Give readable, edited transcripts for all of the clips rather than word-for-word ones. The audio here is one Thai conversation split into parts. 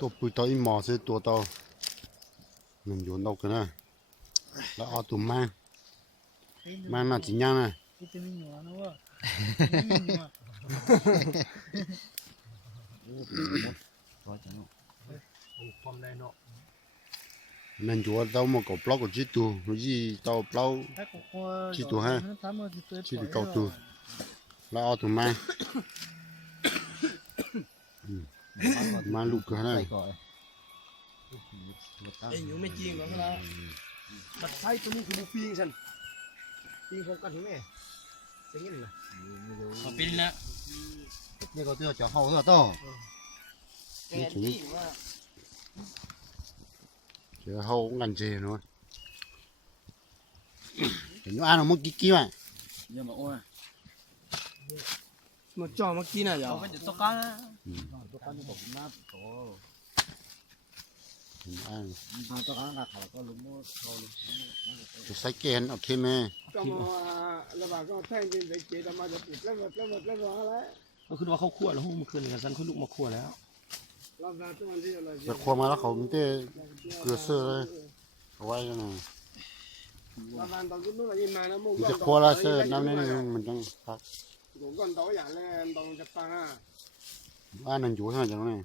ตัวปุ๋ยตัวอีหมอซื้อตัวโตมันโยนเอากันนะแล้วเอาตัวมามาจีน่านะนั่นจัวเต้ามากับปลอกกับจีตัวหรือจีเต้าปลอกจีตัวฮะจีตัวเก่าตัวแล้วเอาตัวมาลูกกันนะเอ็งอยู่ไม่จริงหรอกนะบัดไฟตัวนี้คือบุฟีฉันปีพบกันถึงไหมเสียงนี่นะปีนแล้วนี่ก็ตัวจะเข้าตัวโตนี่ถึงจะเข้ากันเจเนาะเห็นว่าอันนั้นมันกี่ว่ะยังมาโอ้ยมาจ่อมากินอ่ะอย่าเป็นตัวกันตัวกันนี่ก็น่าโตตัวกันก็ขาดก็ลุกมือเขาจะใส่เกณฑ์โอเคไหมก็มาระบาดก็แท่งกินใส่เกลือมาจะปิดแล้วอะไรก็คือว่าเขาคั่วแล้วมันคืนกันฉันเขาลุกมาคั่วแล้วจะคั่วมาแล้วเขาไม่ได้เกลือเสื้อเลยเอาไว้กันนะจะคั่วแล้วเสื้อน้ำนี่มันต้องพักอันนั้นอยู่ที่ไหนจังเลย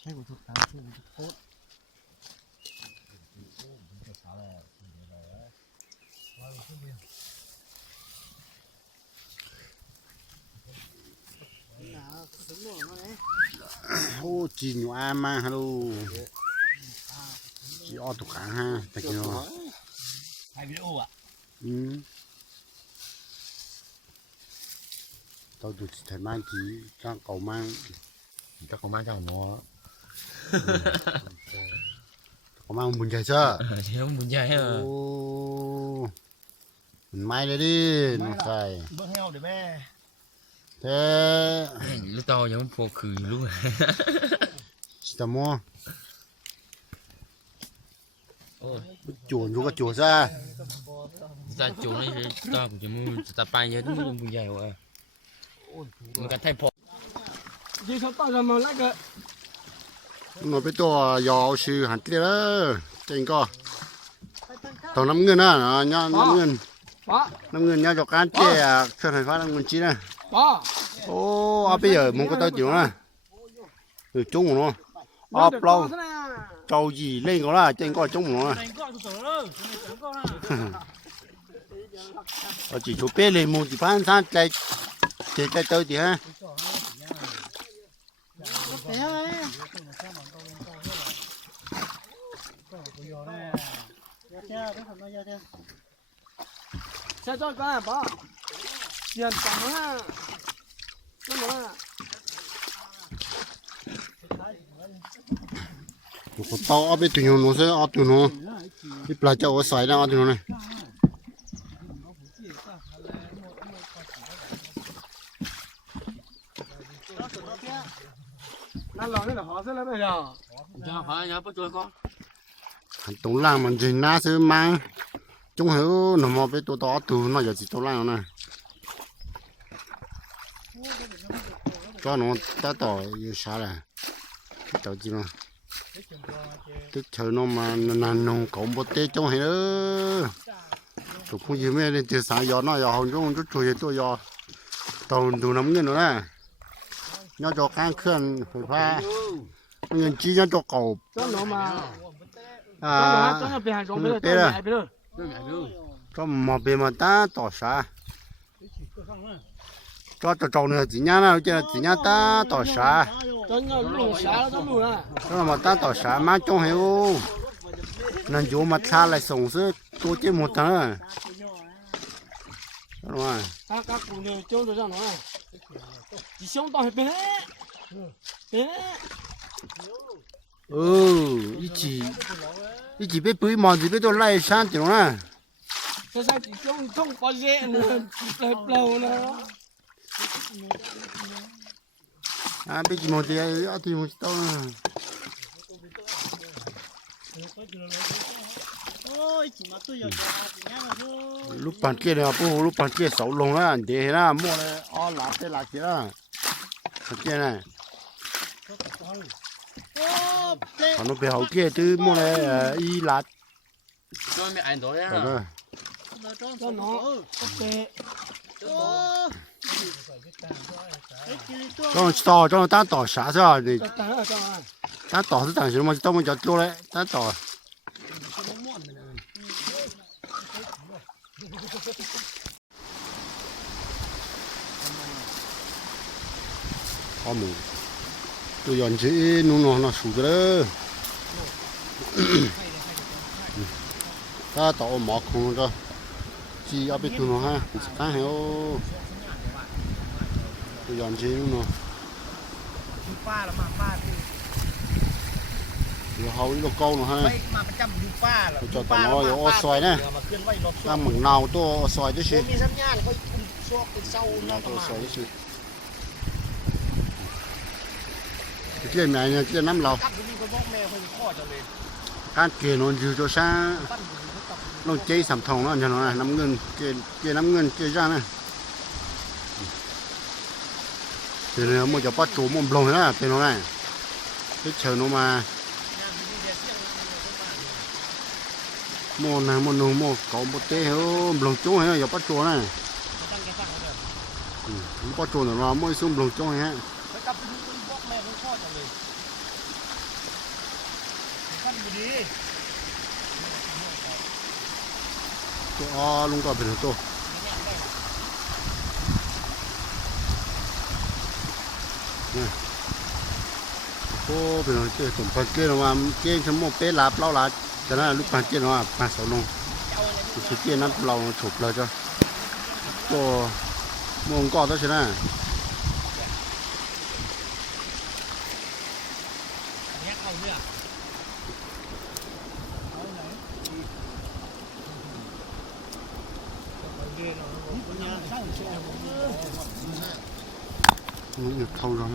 ใช่กูทุกครั้งใช่กูทุกโคตรโอ้จีนอยู่อามาฮัลโหลจีออตุกขังฮะแต่กินว่าถ่ายวิดีโออ่ะเราดูถ่ายมาจีจ้างเก่ามาเจ้าของบ้านเจ้าของหมอเขามาบุญใหญ่เช่เชี่ยวบุญใหญ่เหรอโอ้มันไม่เลยดิน้องใส่เบิ้งให้เอาเดี๋ยวแม่เท่ลูกโตยังพวกคือลูกชิตามัวโจรลูกก็โจรซะจะโจรนี่ตาผมจะมึงจะไปเยอะที่มึงบุญใหญ่ว่ะมันก็ไทยพอที่เขาตั้งกันมาแล้วก็หนูไปตัวยาวชื่อหันเตี้ยเลยเจ๋งก็ต้องน้ำเงินนะน้ำเงินเนี่ยจากการเจ๊เครื่องไฟฟ้าน้ำเงินจีนะโอ้เอาไปเยอะมึงก็ต้องจิ๋วนะจุ้งเนาะเอาเปล่าเจ้าจีเล่นก็ละเจ๋งก็จุ้งเนาะเอาจีชูเป้เลยมึงจีพันท่านใจเต้าจีฮะใช่จ้อยกันป่ะเสียนจังฮะนั่นหรอกูเต้าเอาไปตุ่นนู้นสิเอาตุ่นนู้นที่ปลาเจ้าใส่แล้วเอาตุ่นนู้นนั่นหรอนี่หรอหอเสร็จแล้วไหมจ๊ะจ้าขายยาปะตัวก็ตรงล่างมันจะน่าซื้อมาจงเหรอหนูมองไปตัวต่อตัวน่าจะสิตัวล่างนะก็หนูต่ออยู่ช้าเลยเจ้าจีน่ะตึกเชิญน้องมานานน้องของบดเต้จงเหรอถูกผู้หญิงไม่ได้เจอสายยอน้อยยอหงจงจุดช่วยตัวยอตอนดูน้ำเงินหนูนะยอจอข้างเคลื่อนไฟฟ้าเงินจีนยอจอเก่าเป็นอะก็มาเป็นมาตาต่อสาก็จะจงเนี่ยจีน่านะจะจีน่าตาต่อสาก็มาตาต่อสามาจงเหวนั่นอยู่มาท่าอะไรส่งซื้อตัวเจ้าหมดทั้งรู้ไหม他姑娘叫着上来，你想当是别，一起被背毛子被都赖山顶了。这才几种种发现呢，来不呢？啊，被几毛子啊，对毛子到了。ôi chỉ mà tôi giờ chỉ nhá mà thôi lúc bàn kia này bố lúc bàn kia sáu lồng á để na mua này lá thế lá kia á bàn kia này còn nó về hậu kia từ mua này y lá cho mẹ anh đói á rồi cho nó ok cho nó tan tỏi xả ra thì tan tỏi thì tảng gì mà tao mới cho cho đấy tan tỏi có mù tôi dọn chỉ nó sụt rồi ta tỏ mỏ không cho chỉ ở bên tụi nó ha ta hiểu tôi dọn chỉ nó pha là mà pha rồi hầu nó câu nó ha mà trăm du pha là cho tao nói ở xoài nè ta mừng nào tôi xoài chứ gìมีสัญญาณเขาซอกเป็นเศร้า nào tôi xoài chứ cái kia này nha kia nắm lầu กับนี่ก็บอกแม่เพิ่นข้อจะเลย can kia nó dư cho xa nó chơi sắm thòng nó cho nó này nắm ngân kia nắm ngân kia ra này thì nó mua cho bắt chủ một lồng nữa thì nó này cái chờ nó mà mua này mua nung mua có một té hiểu lồng chỗ hay giờ bắt chủ này bắt chủ nó mua xuống lồng chỗ hay แล้วกับนี่ก็บอกแม่เพิ่นข้อจะเลยขั้นดี ตัวลุงก็เป็นตัวนี่โอ้เป็นตัวสมพันเกล้ว่าเก่งชั่วโมงเป๊ะลับเล่าลัดแต่นั้นลูกพันเกล้ว่ามาสองลงคือเกล้นั้นเราถูกเลยจ้ะตัวมงก็ต้องชนะ nhắcเอาเนี่ยเอาไหนเดี๋ยวเราเศร้าเชียว nó thâu rồi